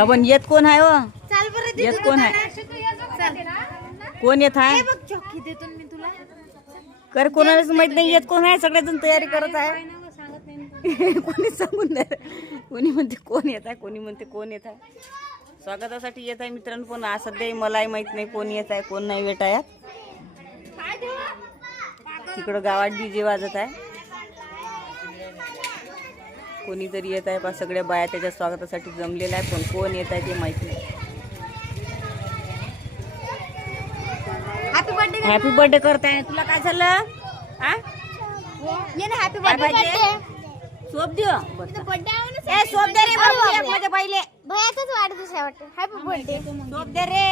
हा पण येत कोण आहे व चाल बरं येत कोण आहे? कोण येत आहे? हे बघ चॉकी देतो ना मी तुला. कर कोणालाच माहीत नाही येत कोण आहे सगळेजण तयारी करत आहे. काय नाव सांगत नाही कोणी सांगून नाही कोणी म्हणते कोण येत आहे कोणी म्हणते कोण येत आहे. स्वागतासाठी येत आहे मित्रांनो पण आज सध्या मलाही माहीत नाही कोण येत आहे कोण नाही येत आहे. तिकडं गावात डीजे वाजत आहे. कोणीतरी येत आहे पा सगळ्या बाया त्याच्या स्वागतासाठी जमलेल्या आहे पण कोण येत आहे ते माहीत नाही. हॅपी बर्थडे बर्थडे करताय. तुला काय झालं? हा हॅपी बर्थडे सोप बर्थडे दे रे माझ्या पहिले. भैयाचाच वाढदिवस आहे वाटतं. हॅपी बर्थडे सोप दे रे.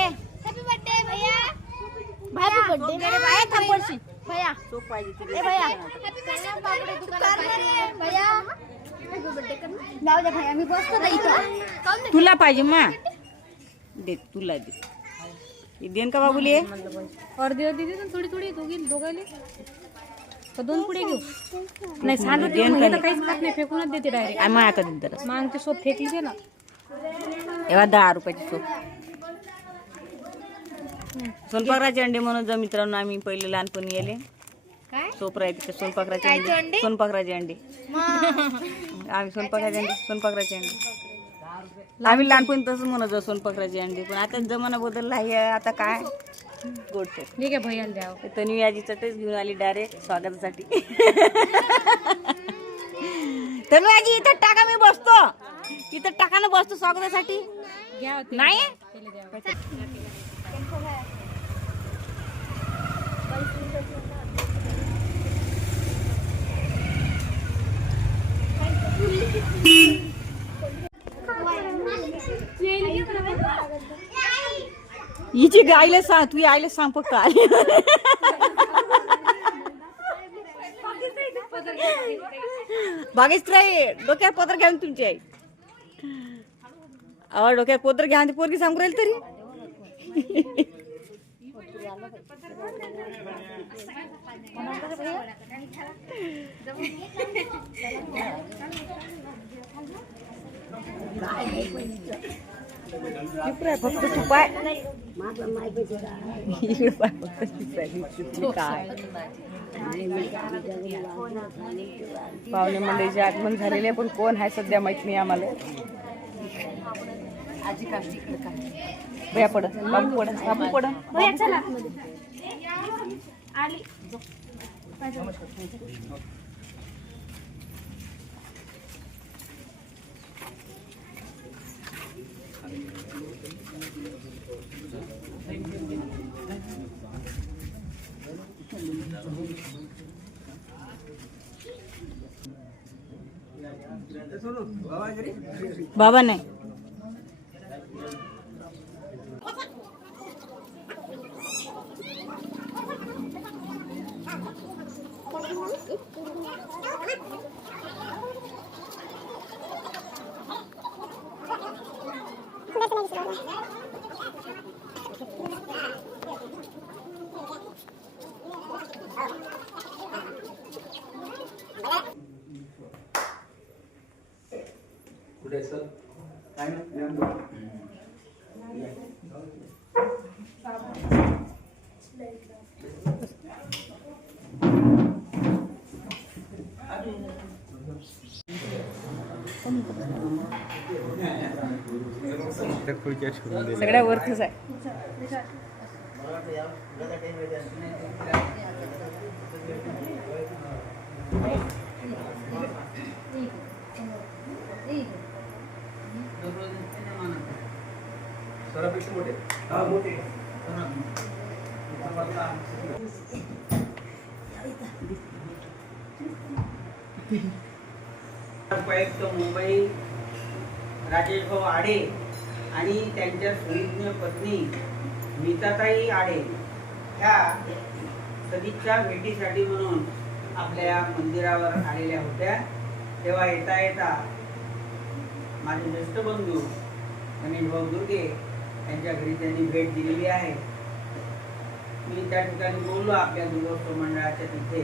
हॅपी बर्थडे भैया. हॅपी सोप दे रे बाया थांब पडशील. भैया. सोप पाहिजे भैया. जाऊ दे बसतो ना इथं? तुला पाहिजे मा. दे तुला दे. देन का बाबूले? अर्धी अर्धी दे ना थोडी थोडी दोघी दोघायले. का दोन पुढे घेऊ. नाही का तर काहीच खात नाही फेकूनच देते डायरेक्ट माया कधी तर मग ते सोप फेकली दे ना. एव्हा दहा रुपयाची सोप. सोनपाकराचे अंडे म्हणून जर मित्रांनो आम्ही पहिले लहानपणी येले काय? सोप राहते ते सोनपाकराचे अंडे? सोनपाकराचे अंडे. आम्ही सोनपाकराचे अंडे सोनपाकराचे अंडे. आम्ही लहानपणी तसंच म्हणत होतो सोनपाकराचे अंडे पण आता जमाना बदलला आहे आता काय? गोड सोप हे काय भैयाला द्यावं. तन्वी आजी चटच घेऊन आली डायरेक्ट स्वागतासाठी. तन्वी आजी इथं टाका मी बसतो. इथं टाका ना बसतो स्वागतासाठी. नाही? हिची गायला सांग तू आईला सांग फक्त आई बागेच राही डोक्यात पदर घ्या तुमची आई. अहो डोक्यात पदर घ्या ती पोरगी सांगू राहील तरी. इकडे फक्त तू पाय. इकडे पाय फक्त तू पाय. तू काय? पाहुणे मंडळीचे आगमन झालेले पण कोण आहे सध्या माहीत नाही आम्हाला. भया पड. बाबू पड. बाबू पड. आली. बाबा नाही कुठे सर काय सगळ्या वरतीच आहे सरापेक्षा मोठे हा मोठे उपायुक्त मुंबई राजेश भाऊ आडे आणि त्यांच्या सुविज्ञ पत्नी मिताताई आडे ह्या सदिच्छा भेटीसाठी म्हणून आपल्या मंदिरावर आलेल्या होत्या. तेव्हा येता येता माझे ज्येष्ठ बंधू गणेश भाऊ दुर्गे यांच्या घरी त्यांनी भेट दिलेली आहे. मी त्या ठिकाणी बोललो आपल्या दुर्गोत्सव मंडळाच्या तिथे.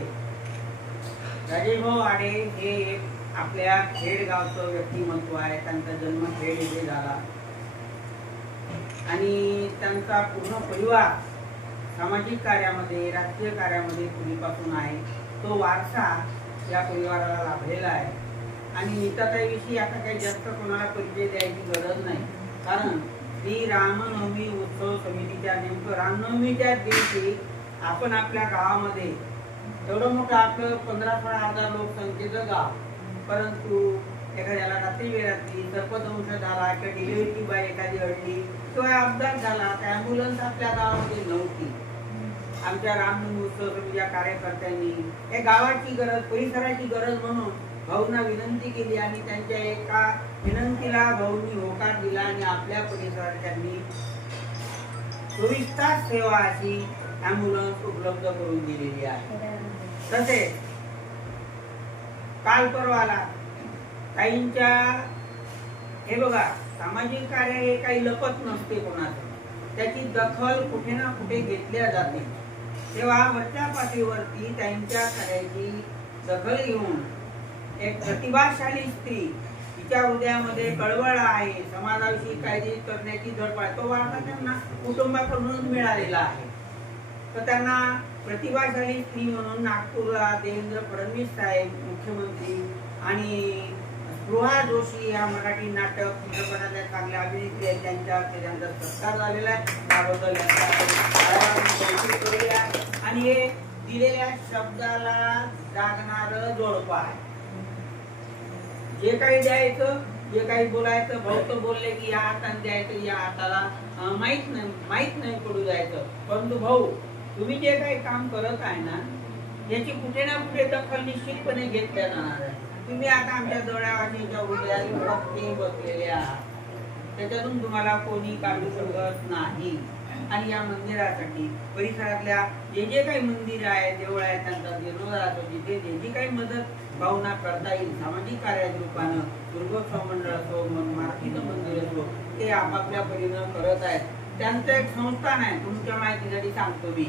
राजेश भाऊ आडे हे एक आपल्या खेडगावचं व्यक्तिमत्व आहे. त्यांचा जन्म खेड येथे झाला. आणि त्यांचा पूर्ण परिवार सामाजिक कार्यामध्ये राजकीय कार्यामध्ये पूर्वीपासून आहे. तो वारसा या परिवाराला लाभलेला आहे. आणि नीताताईविषयी आता काही जास्त कोणाला परिचय द्यायची गरज नाही. कारण ही रामनवमी उत्सव समितीच्या नेमकं रामनवमीच्या दिवशी आपण आपल्या गावामध्ये एवढं मोठं आपलं पंधरा सोळा हजार लोकसंख्येचं गाव परंतु एखाद्याला रात्री वेळातली सर्पदंश झाला किंवा डिलिव्हरी बाय एखादी अडली किंवा अपघात झाला तर ॲम्ब्युलन्स आपल्या गावामध्ये नव्हती. आमच्या रामनवमी उत्सव समितीच्या कार्यकर्त्यांनी या गावाची गरज परिसराची गरज म्हणून भाऊंना विनंती केली आणि त्यांच्या एका विनंतीला भाऊंनी होकार दिला आणि आपल्या परिसरात त्यांनी चोवीस तास सेवा अशी ॲम्ब्युलन्स उपलब्ध करून दिलेली आहे. तसेच काल परवाला काहींच्या हे बघा सामाजिक कार्य हे काही लपत नसते कोणाचं. त्याची दखल कुठे ना कुठे घेतल्या जाते. तेव्हा वरच्या पातळीवरती त्यांच्या कार्याची दखल घेऊन एक प्रतिभाशाली स्त्री. तिच्या हृदयामध्ये कळवळ आहे. समाजाविषयी काळजी करण्याची धडपड तो वार्ता त्यांना कुटुंबाकडूनच मिळालेला आहे. तर त्यांना प्रतिभाशाली स्त्री म्हणून नागपूरला देवेंद्र फडणवीस साहेब मुख्यमंत्री आणि स्पृहा जोशी या मराठी नाटक चित्रपटातल्या चांगल्या अभिनेत्री आहेत. त्यांच्या त्यांचा सत्कार झालेला आहे. त्याबद्दल आणि हे दिलेल्या शब्दाला जागणार जोडपं आहे जे काही द्यायचं जे काही बोलायचं भाऊ तर बोलले की या हाताने द्यायचं या हाताला माहीत नाही माहीत नाही पडू जायचं परंतु भाऊ तुम्ही जे काही काम करत आहे ना याची कुठे ना कुठे दखल निश्चितपणे घेतल्या जाणार आहे. तुम्ही आता आमच्या जवळच्या हृदयात बसलेले आहात. त्याच्यातून तुम्हाला कोणी काढू शकत नाही. आणि या मंदिरासाठी परिसरातल्या जे जे काही मंदिर आहे देवळ आहे त्यांचा जीर्णोद्धार जिथे जे जी काही मदत भावना करता येईल सामाजिक कार्याच्या रूपानं दुर्गोत्सव मंडळ असो मारुतीचं मंदिर असो ते आपापल्या परीनं करत आहेत. त्यांचं एक संस्थान आहे तुमच्या माहितीसाठी सांगतो मी.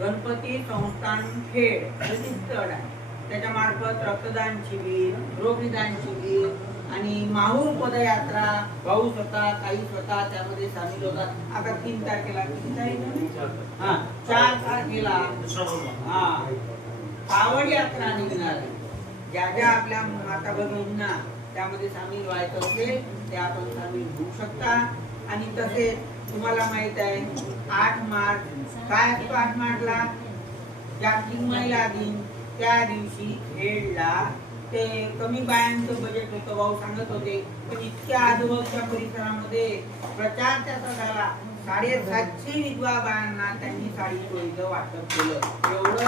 गणपती संस्थान खेड स्थळ आहे. त्याच्या मार्फत रक्तदान शिबिर रोगनिदान शिबिर आणि माहूर पदयात्रा भाऊ स्वतः काही स्वतः त्यामध्ये सामील होतात. आता तीन तारखेला किती तारीख हा चार तारखेला. हा. कावड यात्रा निघणार. ज्या ज्या आपल्या माता बहिणींना त्यामध्ये सामील व्हायचं असेल ते आपण सामील होऊ शकता. आणि तसेच तुम्हाला माहीत आहे आठ मार्च काय असतो आठ मार्चला? जागतिक महिला दिन. त्या दिवशी खेडला ते कमी बायांचं बजेट होतं भाऊ सांगत होते. पण इतक्या आजूबाजूच्या परिसरामध्ये प्रचार त्याचा झाला. साडेसातशे विधवा बायांना त्यांनी साडी चोळीचं वाटप केलं. एवढं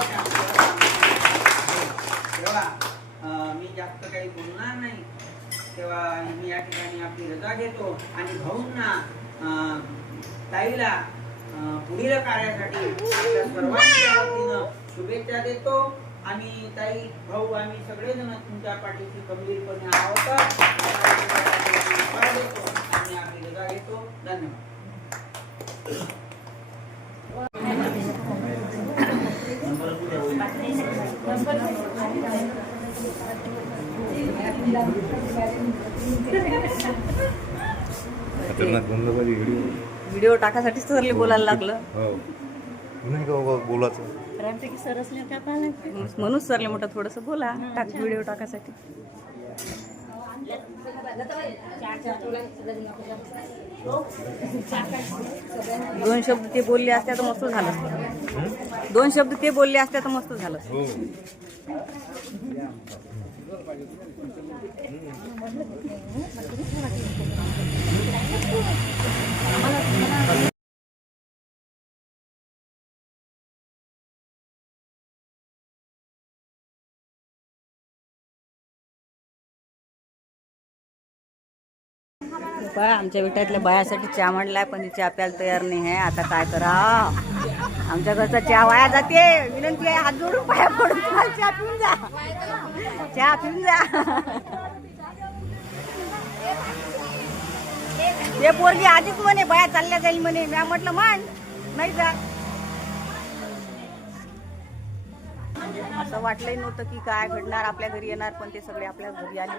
तेव्हा मी जास्त काही बोलणार नाही. तेव्हा मी या ठिकाणी आपली रजा घेतो आणि भाऊंना ताईला पुढील कार्यासाठी आपल्या सर्वांच्या वतीनं शुभेच्छा देतो. आणि ताई भाऊ आम्ही सगळेजण तुमच्या पाठीशी गंभीरपणे आहोत. आणि आपली रजा घेतो. धन्यवाद. व्हिडिओ व्हिडिओ टाकासाठी सरले बोलायला लागलं. हो. नाही का बाबा बोलाचं म्हणून सरले म्हटलं थोडस बोला टाक व्हिडिओ टाकासाठी. दोन शब्द ते बोलले असत्या तर मस्त झालं. असतं. दोन शब्द ते बोलले असत्या तर मस्त झालं. असतं. हो पहा आमच्या विटातल्या बायासाठी चहा म्हणलाय पण ती चहा प्यायला तयार नाही आहे. आता काय करा आमच्या घरचा चहा वाया जाते. विनंती आहे हात जोडून पाया पडून तुम्हाला चहा पिऊन जा. चहा पिऊन जा. ते पोरगी आधीच म्हणे बाया चालल्या जाईल म्हणे. म्या म्हटलं म्हण नाही जा असं वाटलंही नव्हतं की काय घडणार आपल्या घरी येणार पण ते सगळे आपल्या घरी आले